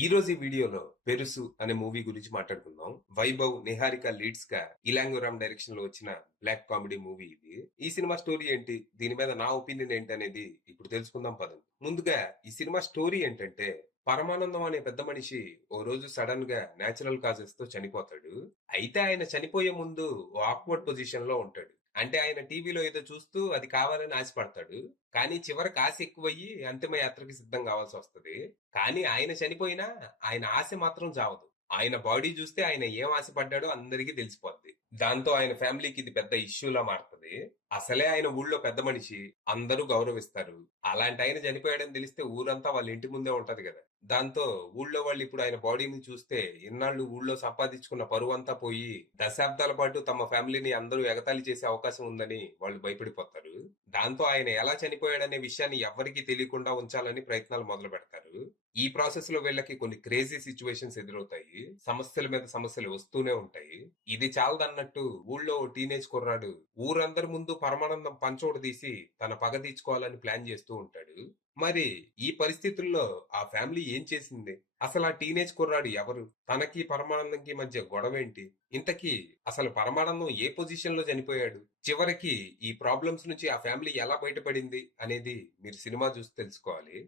ఈ రోజు ఈ వీడియోలో పెరుసు అనే మూవీ గురించి మాట్లాడుకుందాం. వైభవ్, నిహారిక లీడ్స్ గా ఇలాంగురామ్ డైరెక్షన్ లో వచ్చిన బ్లాక్ కామెడీ మూవీ ఇది. ఈ సినిమా స్టోరీ ఏంటి, దీని మీద నా ఒపీనియన్ ఏంటి అనేది ఇప్పుడు తెలుసుకుందాం పదండి. ముందుగా ఈ సినిమా స్టోరీ ఏంటంటే, పరమానందం అనే పెద్ద మనిషి ఓ రోజు సడన్ గా నేచురల్ కాజెస్ తో చనిపోతాడు. అయితే ఆయన చనిపోయే ముందు ఓ ఆక్వర్డ్ పొజిషన్ లో ఉంటాడు. అంటే ఆయన టీవీలో ఏదో చూస్తూ అది కావాలని ఆశపడతాడు. కానీ చివరికి ఆశ ఎక్కువయ్యి అంతిమ యాత్రకి సిద్ధం కావాల్సి వస్తది. కానీ ఆయన చనిపోయినా ఆయన ఆశ మాత్రం చావదు. ఆయన బాడీ చూస్తే ఆయన ఏం ఆశపడ్డాడో అందరికీ తెలిసిపోద్ది. దాంతో ఆయన ఫ్యామిలీకి ఇది పెద్ద ఇష్యూలా మారుతుంది. అసలే ఆయన ఊళ్ళో పెద్ద మనిషి, అందరూ గౌరవిస్తారు. అలాంటి ఆయన చనిపోయాడని తెలిస్తే ఊరంతా వాళ్ళ ఇంటి ముందే ఉంటది కదా. దాంతో ఊళ్ళో వాళ్ళు ఇప్పుడు ఆయన బాడీని చూస్తే ఇన్నాళ్ళు ఊళ్ళో సంపాదించుకున్న పరువంతా పోయి దశాబ్దాల పాటు తమ ఫ్యామిలీని అందరూ ఎగతాళి చేసే అవకాశం ఉందని వాళ్ళు భయపడిపోతారు. దాంతో ఆయన ఎలా చనిపోయాడనే విషయాన్ని ఎవ్వరికీ తెలియకుండా ఉంచాలని ప్రయత్నాలు మొదలు పెడతారు. ఈ ప్రాసెస్ లో వీళ్ళకి కొన్ని క్రేజీ సిచ్యువేషన్స్ ఎదురవుతాయి. సమస్యల మీద సమస్యలు వస్తూనే ఉంటాయి. ఇది చాలదన్నట్టు ఊళ్ళో ఓ టీనేజ్ కుర్రాడు ఊరందరి ముందు పరమానందం పంచోడు తీసి తన పగ తీర్చుకోవాలని ప్లాన్ చేస్తూ ఉంటాడు. మరి ఈ పరిస్థితుల్లో ఆ ఫ్యామిలీ ఏం చేసింది? అసలు ఆ టీనేజ్ కుర్రాడు ఎవరు? తనకి పరమానందంకి మధ్య గొడవేంటి? ఇంతకీ అసలు పరమానందం ఏ పొజిషన్ లో చనిపోయాడు? చివరికి ఈ ప్రాబ్లమ్స్ నుంచి ఆ ఫ్యామిలీ ఎలా బయటపడింది అనేది మీరు సినిమా చూసి తెలుసుకోవాలి.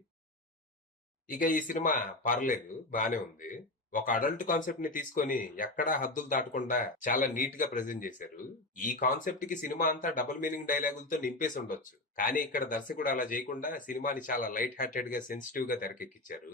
ఇక ఈ సినిమా పర్లేదు, బానే ఉంది. ఒక అడల్ట్ కాన్సెప్ట్ ని తీసుకొని ఎక్కడా హద్దులు దాటకుండా చాలా నీట్ గా ప్రెజెంట్ చేశారు. ఈ కాన్సెప్ట్ కి సినిమా అంతా డబుల్ మీనింగ్ డైలాగులతో నింపేసి ఉండొచ్చు. కానీ ఇక్కడ దర్శకుడు అలా చేయకుండా సినిమాని చాలా లైట్ హార్టెడ్ గా, సెన్సిటివ్ గా తెరకెక్కించారు.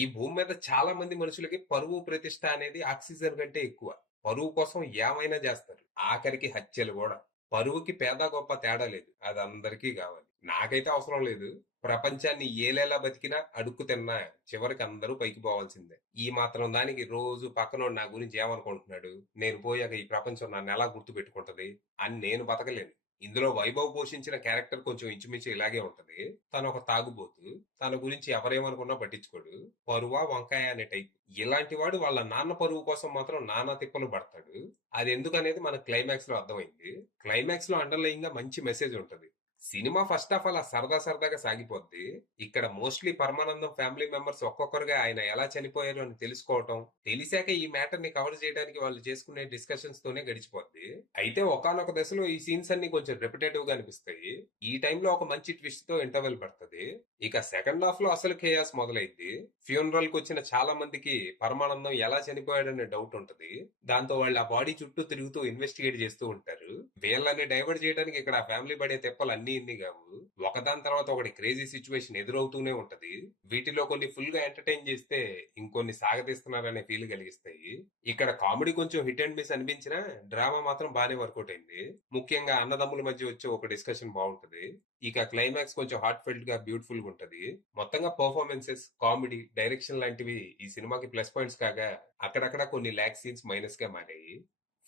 ఈ భూమి మీద చాలా మంది మనుషులకి పరువు ప్రతిష్ట అనేది ఆక్సిజన్ కంటే ఎక్కువ. పరువు కోసం ఏమైనా చేస్తారు, ఆఖరికి హత్యలు కూడా. పరువుకి పేద గొప్ప తేడా లేదు, అది అందరికీ కావాలి. నాకైతే అవసరం లేదు. ప్రపంచాన్ని ఏలేలా బతికినా అడుక్కు తిన్నా చివరికి అందరూ పైకి పోవాల్సిందే. ఈ మాత్రం దానికి రోజు పక్కనోడు నా గురించి ఏమనుకుంటున్నాడు, నేను పోయాక ఈ ప్రపంచం నన్ను ఎలా గుర్తు పెట్టుకుంటది అని నేను బతకలేను. ఇందులో వైభవ్ పోషించిన క్యారెక్టర్ కొంచెం ఇంచుమించు ఇలాగే ఉంటది. తను ఒక తాగుబోతు, తన గురించి ఎవరేమనుకున్నా పట్టించుకోడు, పరువా వంకాయ అనే టైప్. ఇలాంటి వాడు వాళ్ళ నాన్న పరువు కోసం మాత్రం నానా తిప్పలు పడతాడు. అది ఎందుకనేది మన క్లైమాక్స్ లో అర్థమైంది. క్లైమాక్స్ లో అండర్లయింగ్ గా మంచి మెసేజ్ ఉంటది. సినిమా ఫస్ట్ ఆఫ్ ఆల్ సరదా సరదాగా సాగిపోద్ది. ఇక్కడ మోస్ట్లీ పరమానందం ఫ్యామిలీ మెంబర్స్ ఒక్కొక్కరుగా ఆయన ఎలా చనిపోయారు అని తెలుసుకోవటం, తెలిసాక ఈ మ్యాటర్ ని కవర్ చేయడానికి వాళ్ళు చేసుకునే డిస్కషన్స్ తోనే గడిచిపోద్ది. అయితే ఒకానొక దశలో ఈ సీన్స్ అన్ని కొంచెం రెపిటేటివ్ గా అనిపిస్తాయి. ఈ టైంలో ఒక మంచి ట్విస్ట్ తో ఇంటర్వెల్ పడుతుంది. ఇక సెకండ్ హాఫ్ లో అసలు కేయాస్ మొదలైద్ది. ఫ్యూనరల్ కు వచ్చిన చాలా మందికి పరమానందం ఎలా చనిపోయాడనే డౌట్ ఉంటది. దాంతో వాళ్ళు ఆ బాడీ చుట్టూ తిరుగుతూ ఇన్వెస్టిగేట్ చేస్తూ ఉంటారు. వీళ్ళని డైవర్ట్ చేయడానికి ఇక్కడ ఆ ఫ్యామిలీ పడే తెప్పలు అన్ని ఇన్ని కావు. ఒకదాని తర్వాత ఒకటి క్రేజీ సిచ్యువేషన్ ఎదురవుతూనే ఉంటది. వీటిలో కొన్ని ఫుల్ గా ఎంటర్టైన్ చేస్తే, ఇంకొన్ని సాగతీస్తున్నారనే ఫీల్ కలిగిస్తాయి. ఇక్కడ కామెడీ కొంచెం హిట్ అండ్ మిస్ అనిపించినా డ్రామా మాత్రం బానే వర్కౌట్ అయింది. ముఖ్యంగా అన్నదమ్ముల మధ్య వచ్చే ఒక డిస్కషన్ బాగుంటది. ఇక క్లైమాక్స్ కొంచెం హార్ట్ ఫెల్ట్ గా బ్యూటిఫుల్ గా ఉంటది. మొత్తంగా పర్ఫార్మెన్సెస్, కామెడీ, డైరెక్షన్ లాంటివి ఈ సినిమాకి ప్లస్ పాయింట్స్ కాగా, అక్కడక్కడ కొన్ని ల్యాక్ సీన్స్ మైనస్ గా మారాయి.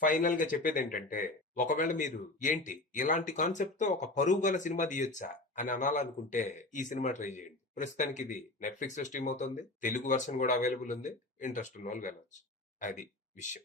ఫైనల్ గా చెప్పేది ఏంటంటే, ఒకవేళ మీరు ఏంటి ఇలాంటి కాన్సెప్ట్ తో ఒక పరువు గల సినిమా తీయొచ్చా అని అనాలనుకుంటే ఈ సినిమా ట్రై చేయండి. ప్రస్తుతానికి ఇది నెట్ఫ్లిక్స్ లో స్ట్రీమ్ అవుతుంది. తెలుగు వర్షన్ కూడా అవైలబుల్ ఉంది. ఇంట్రెస్ట్ ఉన్న వాళ్ళు వెళ్ళొచ్చు. అది విషయం.